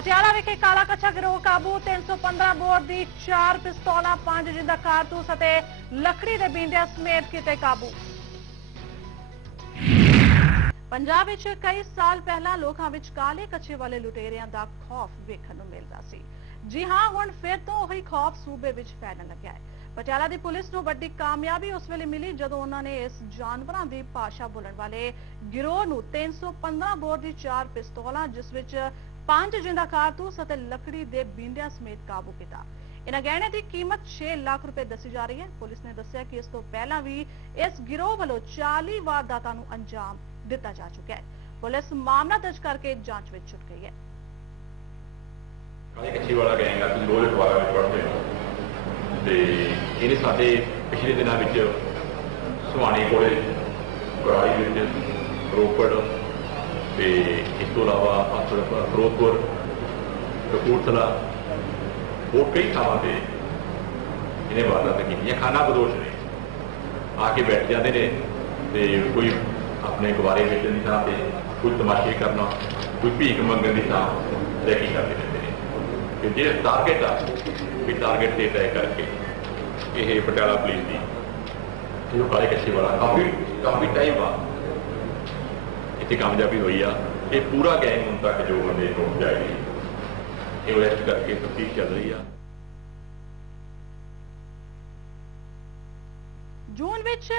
ਪਟਿਆਲਾ ਵਿਖੇ ਕਾਲਾ ਕੱਛਾ ਗਿਰੋਹ ਕਾਬੂ 315 ਬੋਰ ਦੀ 4 ਪਿਸਤੌਲਾਂ 5 ਜਿੰਦਾ ਕਾਰਤੂਸ ਅਤੇ ਲੱਕੜੀ ਦੇ ਬੀਂਦਿਆਂ ਸਮੇਤ ਕੀਤੇ ਕਾਬੂ। ਪੰਜਾਬ ਵਿੱਚ ਕਈ ਸਾਲ ਪਹਿਲਾਂ ਲੋਕਾਂ ਵਿੱਚ ਕਾਲੇ ਕੱਛੇ ਵਾਲੇ ਲੁਟੇਰਿਆਂ ਦਾ ਖੌਫ ਵੇਖਣ ਨੂੰ ਮਿਲਦਾ ਸੀ। ਜੀ ਹਾਂ, ਹੁਣ ਫਿਰ ਤੋਂ ਉਹੀ ਖੌਫ ਸੂਬੇ ਵਿੱਚ ਫੈਲਣ ਲੱਗਿਆ ਹੈ। ਪਟਿਆਲਾ ਦੀ ਪੁਲਿਸ ਨੂੰ ਵੱਡੀ ਕਾਮਯਾਬੀ ਉਸ ਵੇਲੇ ਮਿਲੀ ਜਦੋਂ ਉਹਨਾਂ ਨੇ ਇਸ ਜਾਨਵਰਾਂ ਦੀ ਭਾਸ਼ਾ ਬੋਲਣ ਵਾਲੇ ਗਿਰੋਹ ਨੂੰ 315 ਬੋਰ ਦੀ ਚਾਰ ਪਿਸਤੌਲਾਂ, ਜਿਸ ਵਿੱਚ 5 ਜਿੰਦਾ ਕਾਰਤੂਸ ਅਤੇ ਲੱਕੜੀ ਦੇ ਬੀਂਦਿਆਂ ਸਮੇਤ ਕਾਬੂ ਕੀਤਾ। ਇਹਨਾਂ ਗਹਿਣੇ ਦੀ ਕੀਮਤ 6 ਲੱਖ ਰੁਪਏ ਦੱਸੀ ਜਾ ਰਹੀ ਹੈ। ਪੁਲਿਸ ਨੇ ਦੱਸਿਆ ਕਿ ਇਸ ਤੋਂ ਪਹਿਲਾਂ ਵੀ ਇਸ ਗਿਰੋਹ ਵੱਲੋਂ 40 ਵਾਰਦਾਤਾਂ ਨੂੰ ਅੰਜਾਮ ਦਿੱਤਾ ਜਾ ਚੁੱਕਿਆ ਹੈ। ਪੁਲਿਸ ਮਾਮਲਾ ਦਰਜ ਕਰਕੇ ਜਾਂਚ ਵਿੱਚ ਜੁਟ ਗਈ ਹੈ। ਕਾਲੇ ਕੱਚੀ ਵਾਲਾ ਗੈਂਗ ਆ, ਤੁਸੀਂ ਰੋਜ਼ ਅਖਬਾਰਾਂ ਵਿੱਚ ਪੜ੍ਹਦੇ ਹੋ। ਤੇ ਇਹਨੇ ਸਾਡੇ ਪਿਛਲੇ ਦਿਨਾਂ ਵਿੱਚ ਸੁਹਾਣੀ ਕੋਲੇ ਗਰਾਈ ਵਿੱਚ ਰੋਪੜ ਤੇ ਇਸ ਤੋਂ ਇਲਾਵਾ ਆਪਣਾ ਫਿਰੋਜ਼ਪੁਰ, ਕਪੂਰਥਲਾ ਹੋਰ ਕਈ ਥਾਵਾਂ ਤੇ ਇਹਨੇ ਵਾਰਦਾਤਾਂ ਕੀਤੀਆਂ। ਖਾਨਾ ਬਦੋਸ਼ ਨੇ। ਆ ਕੇ ਬੈਠ ਜਾਂਦੇ ਨੇ ਤੇ ਕੋਈ ਆਪਣੇ ਗੁਬਾਰੇ ਵੇਚਣ ਦੀ ਥਾਂ ਤੇ ਕੋਈ ਤਮਾਸ਼ੇ ਕਰਨਾ, ਕੋਈ ਭੀਖ ਮੰਗਣ ਦੀ ਥਾਂ ਰੈਕੀ ਕਰਦੇ ਰਹਿੰਦੇ ਨੇ। ਕਿ ਜਿਹੜਾ ਟਾਰਗੇਟ ਆ, ਵੀ ਟਾਰਗੇਟ ਤੇ ਅਟੈਕ ਕਰਕੇ ਇਹ ਪਟਿਆਲਾ ਪੁਲਿਸ ਦੀ ਇਹ ਕਾਲੇ ਕੱਛੇ ਵਾਲਾ ਕਾਫੀ ਕਾਫੀ ਟਾਈਮ ਆ ਇੱਥੇ ਕਾਮਯਾਬੀ ਹੋਈ ਆ। ਇਹ ਪੂਰਾ ਗੈਂਗ ਹੁਣ ਤੱਕ ਜੋ ਬੰਦੇ ਪਹੁੰਚ ਜਾਏਗੀ ਇਹ ਅਰੈਸਟ ਕਰਕੇ ਤਫਤੀਸ਼ ਚੱਲ ਰਹੀ ਆ। ਜੂਨ ਵਿੱਚ